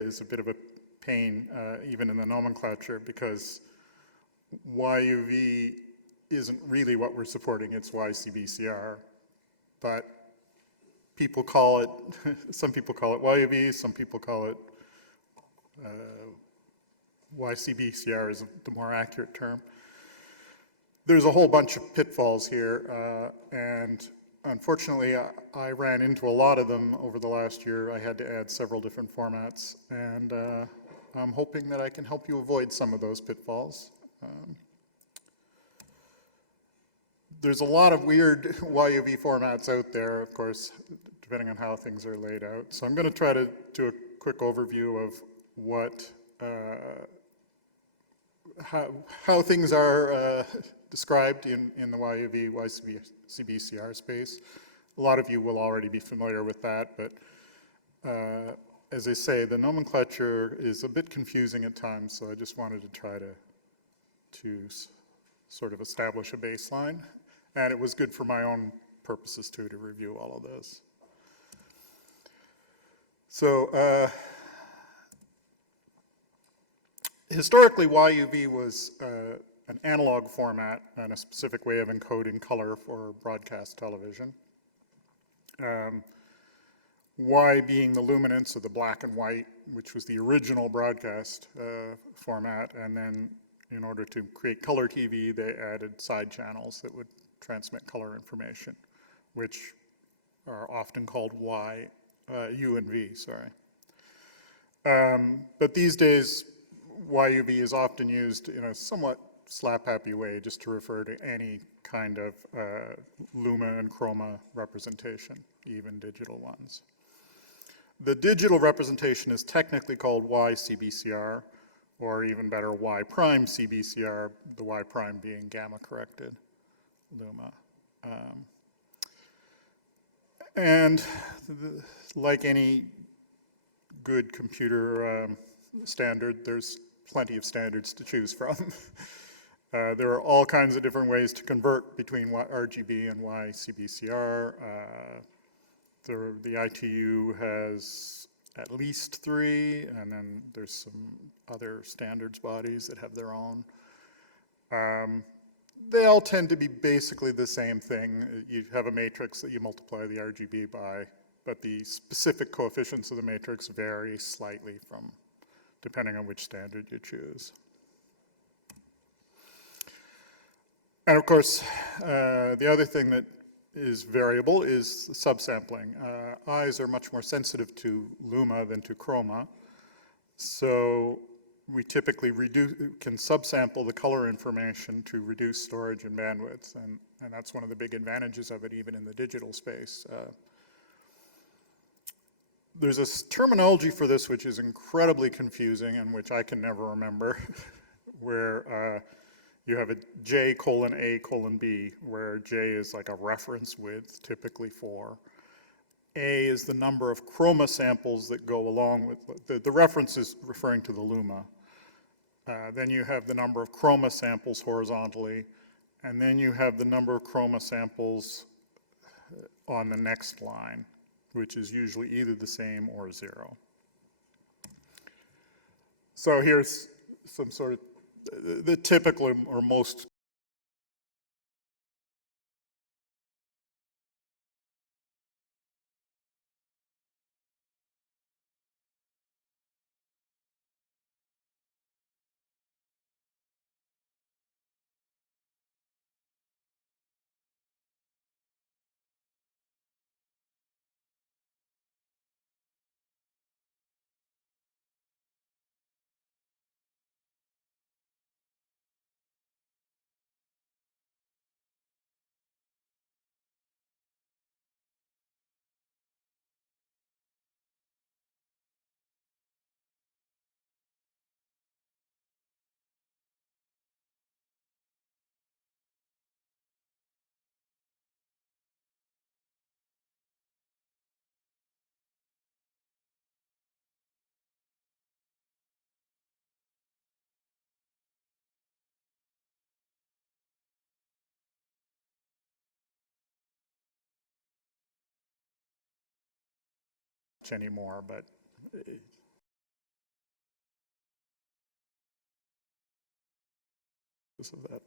is a bit of a pain, even in the nomenclature, because YUV isn't really what we're supporting, it's YCBCR. But people call it, some people call it YUV, some people call it YCBCR is the more accurate term. There's a whole bunch of pitfalls here, and unfortunately, I ran into a lot of them over the last year. I had to add several different formats, and I'm hoping that I can help you avoid some of those pitfalls. There's a lot of weird YUV formats out there, of course, depending on how things are laid out. So I'm going to try to do a quick overview of what, how things are described in the YUV, YCBCR space. A lot of you will already be familiar with that, but as I say, the nomenclature is a bit confusing at times, so I just wanted to try to sort of establish a baseline. And it was good for my own purposes too, to review all of this. So historically, YUV was an analog format and a specific way of encoding color for broadcast television. Y being the luminance of the black and white, which was the original broadcast format, and then in order to create color TV, they added side channels that would transmit color information, which are often called U and V, sorry. But these days, YUV is often used in a somewhat slap-happy way just to refer to any kind of luma and chroma representation, even digital ones. The digital representation is technically called YCBCR, or even better, Y prime CBCR, the Y prime being gamma corrected luma. And like any good computer standard, there's plenty of standards to choose from. There are all kinds of different ways to convert between RGB and YCBCR. The ITU has at least 3, and then there's some other standards bodies that have their own. They all tend to be basically the same thing. You have a matrix that you multiply the RGB by, but the specific coefficients of the matrix vary slightly depending on which standard you choose. And of course, the other thing that is variable is subsampling. Eyes are much more sensitive to luma than to chroma, so we typically can subsample the color information to reduce storage and bandwidth, and that's one of the big advantages of it, even in the digital space. There's a terminology for this which is incredibly confusing and which I can never remember, where you have a J:A:B, where J is like a reference width, typically 4. A is the number of chroma samples that go along with, the reference is referring to the luma. Then you have the number of chroma samples horizontally, and then you have the number of chroma samples on the next line, which is usually either the same or 0. So here's some sort of the typical or most anymore, but of that.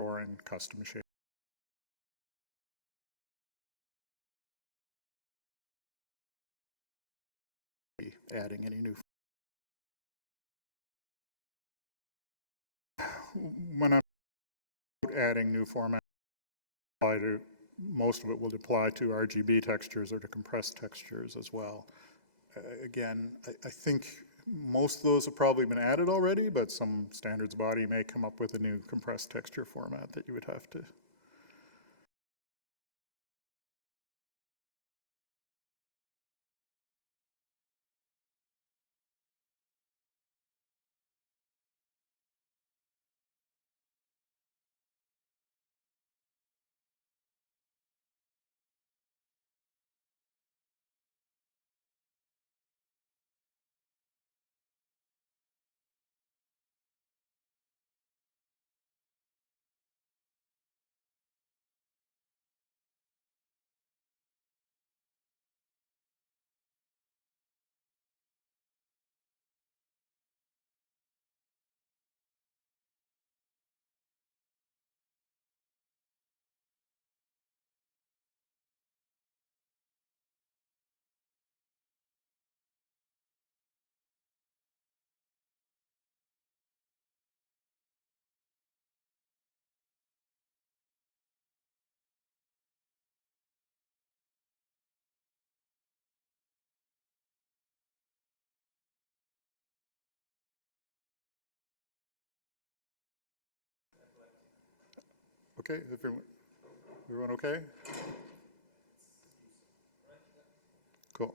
Or in custom shape. Adding any new. When I'm adding new format, most of it will apply to RGB textures or to compressed textures as well. Again, I think most of those have probably been added already, but some standards body may come up with a new compressed texture format that you would have to. Okay, everyone okay? Cool.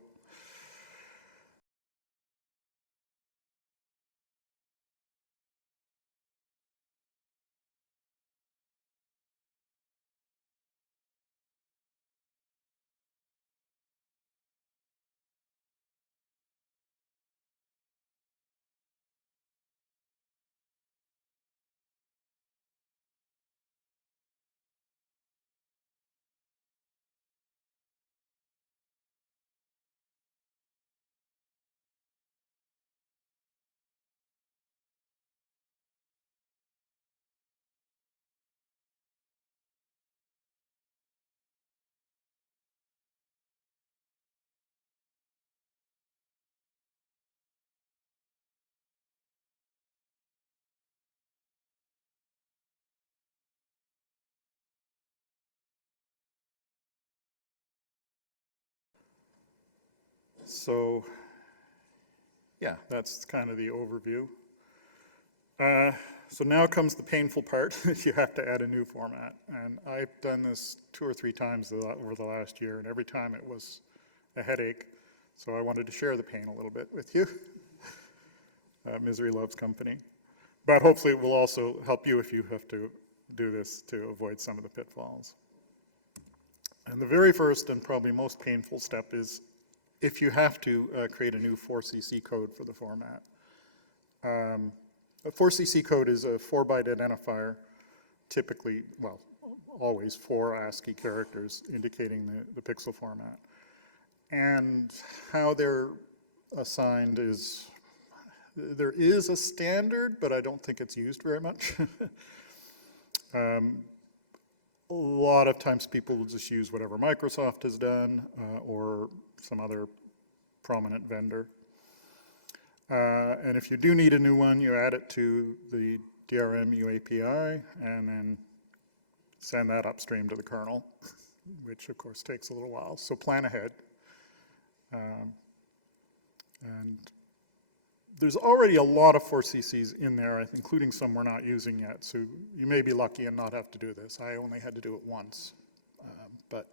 so yeah, that's kind of the overview. So now comes the painful part. You have to add a new format. And I've done this 2 or 3 times over the last year, and every time it was a headache. So I wanted to share the pain a little bit with you. Misery loves company. But hopefully it will also help you if you have to do this to avoid some of the pitfalls. And the very first and probably most painful step is if you have to create a new 4cc code for the format. A 4cc code is a 4-byte identifier, typically, well, always 4 ASCII characters indicating the pixel format. And how they're assigned is, there is a standard, but I don't think it's used very much. A lot of times people will just use whatever Microsoft has done or some other prominent vendor. And if you do need a new one, you add it to the DRM UAPI and then send that upstream to the kernel, which of course takes a little while. So plan ahead. And there's already a lot of 4CCs in there, including some we're not using yet. So you may be lucky and not have to do this. I only had to do it once. But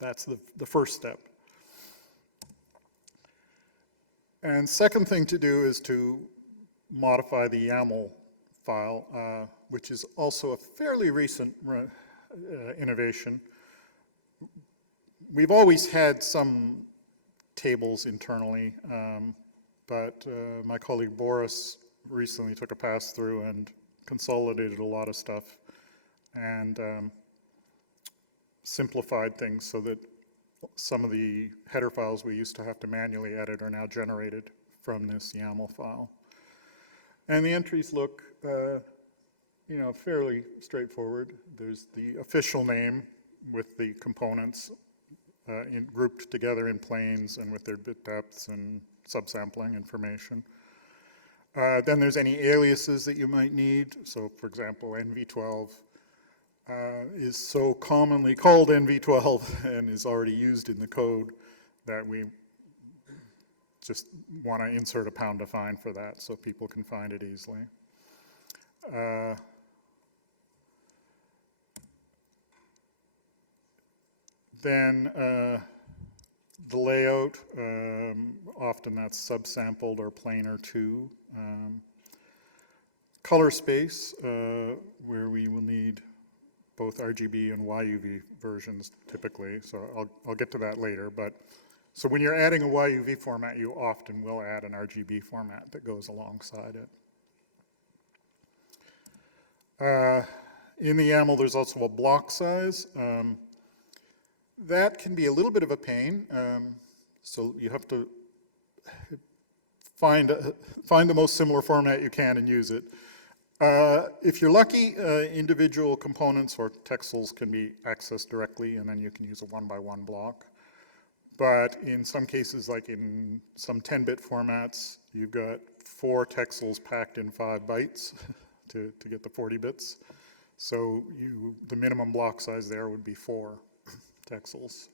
that's the first step. And second thing to do is to modify the YAML file, which is also a fairly recent innovation. We've always had some tables internally, but my colleague Boris recently took a pass through and consolidated a lot of stuff and simplified things so that some of the header files we used to have to manually edit are now generated from this YAML file. And the entries look, fairly straightforward. There's the official name with the components grouped together in planes and with their bit depths and subsampling information. Then there's any aliases that you might need. So, for example, NV12 is so commonly called NV12 and is already used in the code that we just want to insert a pound define for that so people can find it easily. Then the layout, often that's subsampled or planar 2. Color space, where we will need both RGB and YUV versions typically, so I'll get to that later. But so when you're adding a YUV format, you often will add an RGB format that goes alongside it. In the YAML, there's also a block size. That can be a little bit of a pain, so you have to find the most similar format you can and use it. If you're lucky, individual components or texels can be accessed directly, and then you can use a 1x1 block. But in some cases, like in some 10-bit formats, you've got 4 texels packed in 5 bytes to get the 40 bits. So the minimum block size there would be 4 texels.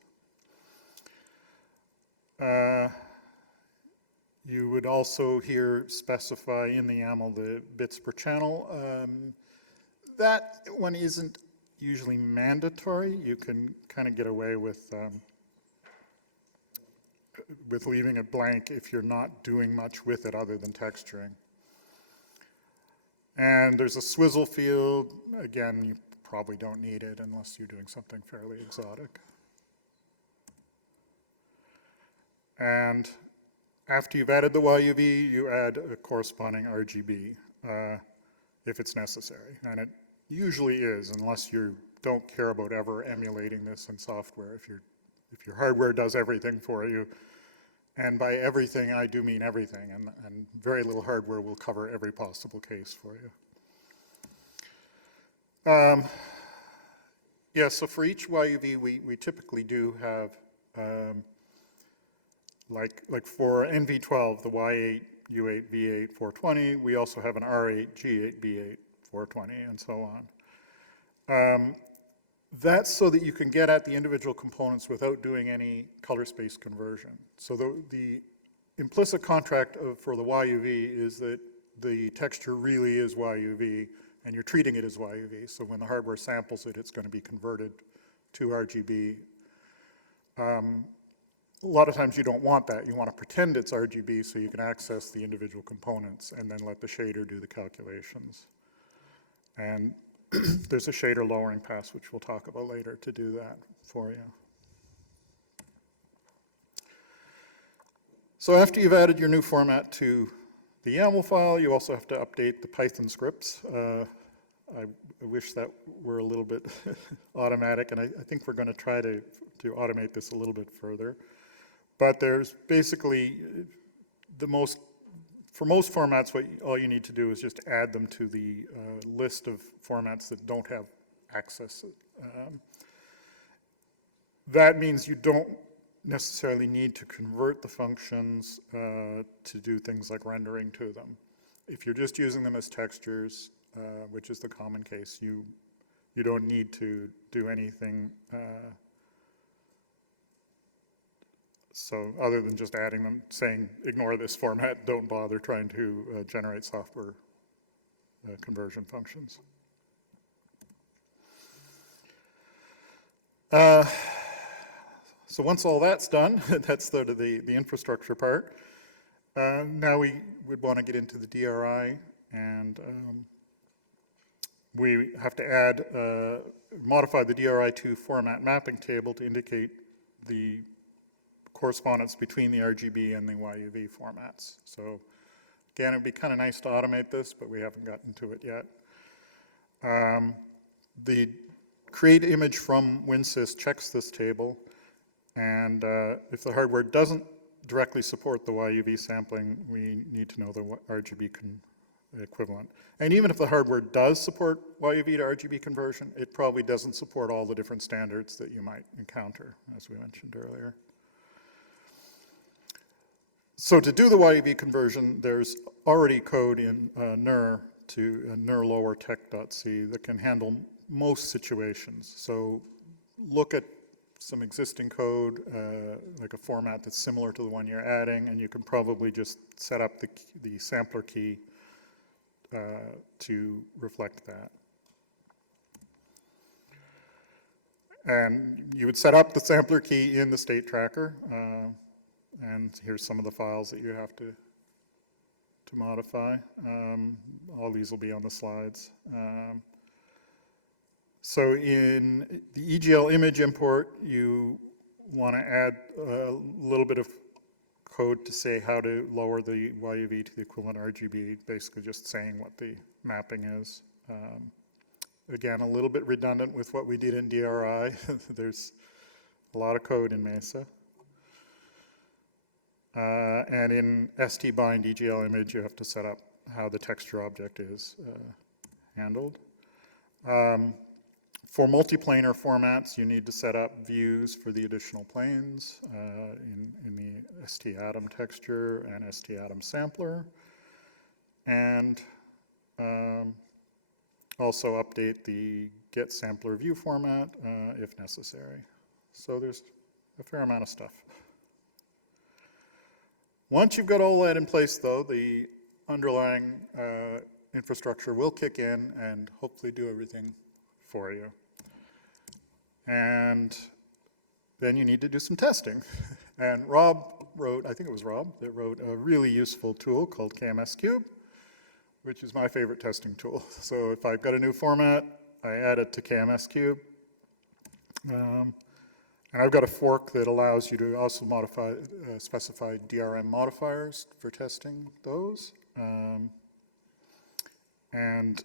You would also here specify in the YAML the bits per channel. That one isn't usually mandatory. You can kind of get away with leaving it blank if you're not doing much with it other than texturing. And there's a swizzle field. Again, you probably don't need it unless you're doing something fairly exotic. And after you've added the YUV, you add a corresponding RGB if it's necessary. And it usually is, unless you don't care about ever emulating this in software. If your hardware does everything for you, and by everything, I do mean everything, and very little hardware will cover every possible case for you. Yeah, so for each YUV, we typically do have like for NV12, the Y8, U8, V8, 420, we also have an R8, G8, B8, 420, and so on. That's so that you can get at the individual components without doing any color space conversion. So the implicit contract for the YUV is that the texture really is YUV, and you're treating it as YUV. So when the hardware samples it, it's going to be converted to RGB. A lot of times you don't want that. You want to pretend it's RGB so you can access the individual components and then let the shader do the calculations. And there's a shader lowering pass, which we'll talk about later, to do that for you. So after you've added your new format to the YAML file, you also have to update the Python scripts. I wish that were a little bit automatic, and I think we're going to try to automate this a little bit further. But there's basically for most formats, all you need to do is just add them to the list of formats that don't have access. That means you don't necessarily need to convert the functions to do things like rendering to them. If you're just using them as textures, which is the common case, you don't need to do anything so other than just adding them, saying, ignore this format, don't bother trying to generate software conversion functions. So once all that's done, that's sort of the infrastructure part. Now we would want to get into the DRI, and we have to modify the DRI2 format mapping table to indicate the correspondence between the RGB and the YUV formats. So again, it'd be kind of nice to automate this, but we haven't gotten to it yet. The create image from WinSys checks this table, and if the hardware doesn't directly support the YUV sampling, we need to know the RGB equivalent. And even if the hardware does support YUV to RGB conversion, it probably doesn't support all the different standards that you might encounter, as we mentioned earlier. So to do the YUV conversion, there's already code in NIR to NIR tech.c that can handle most situations. So look at some existing code, like a format that's similar to the one you're adding, and you can probably just set up the sampler key to reflect that. And you would set up the sampler key in the state tracker. And here's some of the files that you have to modify. All these will be on the slides. So in the EGL image import, you want to add a little bit of code to say how to lower the YUV to the equivalent RGB, basically just saying what the mapping is. Again, a little bit redundant with what we did in DRI. There's a lot of code in Mesa. And in stbind EGL image, you have to set up how the texture object is handled. For multiplanar formats, you need to set up views for the additional planes in the STAtom texture and STAtom sampler. And also update the get sampler view format if necessary. So there's a fair amount of stuff. Once you've got all that in place, though, the underlying infrastructure will kick in and hopefully do everything for you. And then you need to do some testing. And Rob wrote, I think it was Rob, that wrote a really useful tool called KMS Cube, which is my favorite testing tool. So if I've got a new format, I add it to KMS Cube. And I've got a fork that allows you to also specify DRM modifiers for testing those. And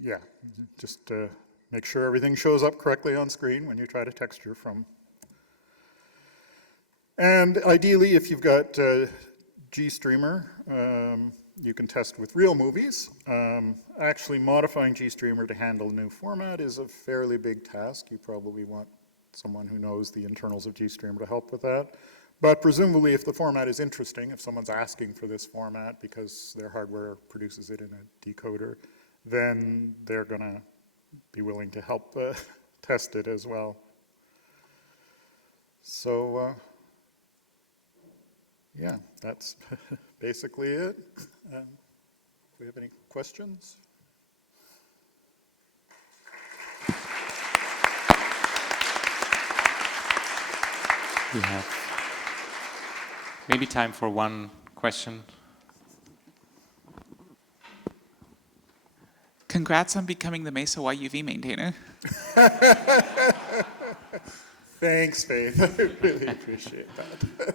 yeah, just make sure everything shows up correctly on screen when you try to texture from. And ideally, if you've got GStreamer, you can test with real movies. Actually modifying GStreamer to handle a new format is a fairly big task. You probably want someone who knows the internals of GStreamer to help with that. But presumably if the format is interesting, if someone's asking for this format because their hardware produces it in a decoder, then they're gonna be willing to help test it as well. So, yeah, that's basically it. Do we have any questions? We have maybe time for one question. Congrats on becoming the Mesa YUV maintainer. Thanks, Faith. I really appreciate that.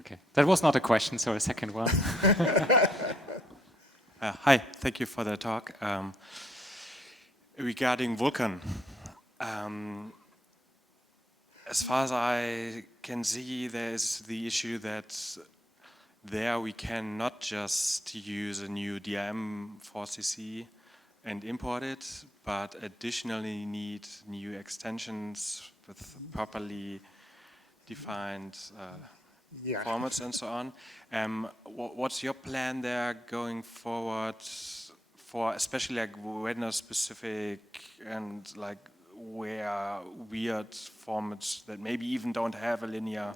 Okay, that was not a question, so a second one. Hi, thank you for the talk. Regarding Vulkan, as far as I can see, there is the issue that there we can not just use a new DRM 4cc and import it, but additionally need new extensions with properly defined formats and so on. What's your plan there going forward for especially like vendor specific and like where weird formats that maybe even don't have a linear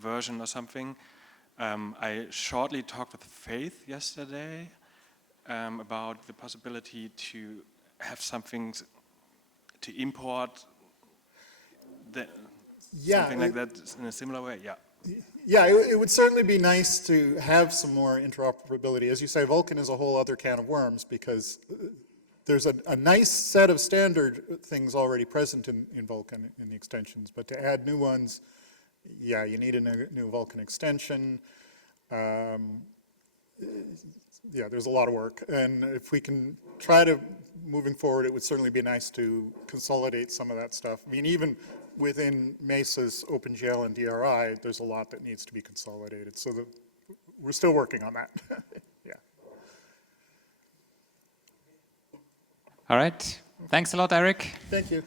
version or something? I shortly talked with Faith yesterday about the possibility to have something to import something like that in a similar way. Yeah, it would certainly be nice to have some more interoperability. As you say, Vulkan is a whole other can of worms because there's a nice set of standard things already present in Vulkan in the extensions, but to add new ones, yeah, you need a new Vulkan extension. Yeah, there's a lot of work, and if we can try to, moving forward, it would certainly be nice to consolidate some of that stuff. I mean, even within Mesa's OpenGL and DRI, there's a lot that needs to be consolidated, so we're still working on that. Yeah. All right, thanks a lot, Eric. Thank you.